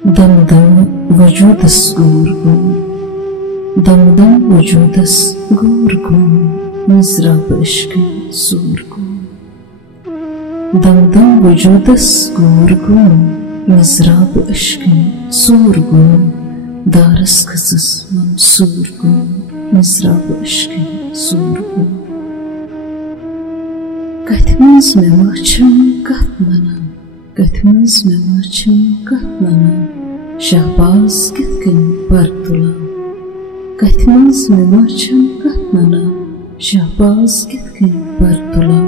दम दम वजूदस गूर गुम, दम दम वजूदस गूर गुम, मिज़राब इश्क़ सूर गुम। दम दम वजूदस गूर गुम, मिज़राब इश्क़ सूर गुम, दारस खसस मंसूर गुम, मिज़राब इश्क़ सूर गुम। कथमस में वाचम कथमना, कथमस में वाचम कथमना, शहबाज कितकन पर तुला। कथमस में वाचम कथमना, शहबाज कितकन पर तुला।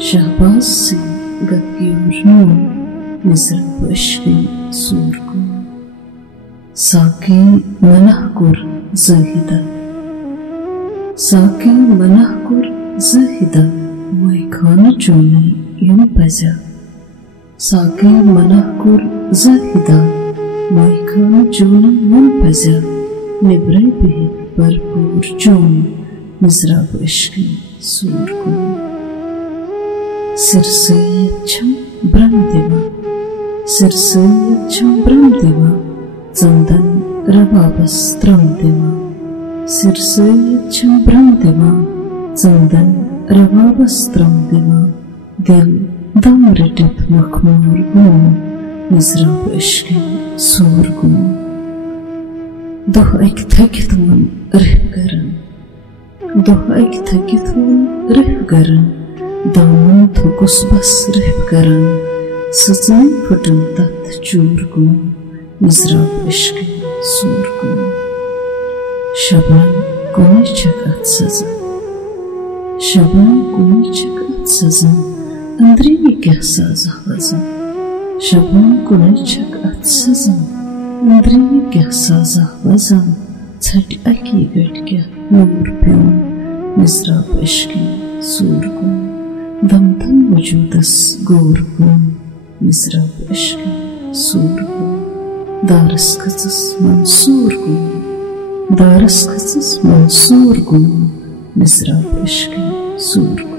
शहबाज से गदगियोर नूर, मिज़राब इश्क़ सूर गुम। साकी मनहकुर ज़ाहिदा, साकी मनहकुर ज़ाहिदा, मैखाना चोनी यूं पजा। साकी मनहकुर ज़ाहिदा, मैखाना चोनी यूं पजा। निब्रे बिहित भरपूर चोन, मिज़राब इश्क़ सूर गुम। सिरसैयद छम ब्रह्म देवा, सिरसैयद छम ब्रह्म देवा, चंदन रबाबस त्रम देवा। सिरसैयद छम ब्रह्म देवा, चंदन रबाबस त्रम देवा। दिल दम रिटित मखमूर गुम, मिज़राब इश्क़ सूर गुम। दोह एक थकित मन रिह गरन, दोह एक थकित मन रिह गरन, दामन थुकुस बस रिह गरन। सजन फटन तत चूर गुम, मिज़राब इश्क़ सूर गुम। शबनम कुनिचक अत्सज़न, शबनम कुनिचक अत्सज़न, अंदरी क्या साज़ ख़ज़न। शबनम कुनिचक अत्सज़न, अंदरी क्या साज़ ख़ज़न। छट अकी गट क्या नूर प्योन, मिज़राब इश्क़ सूर गुम। दम दम वजूदस गूर गुम, मिज़राब इश्क़ सूर गुम। दारस खसस मंसूर गुम, दारस खसस मंसूर गुम, मिज़राब इश्क़ सूर गुम।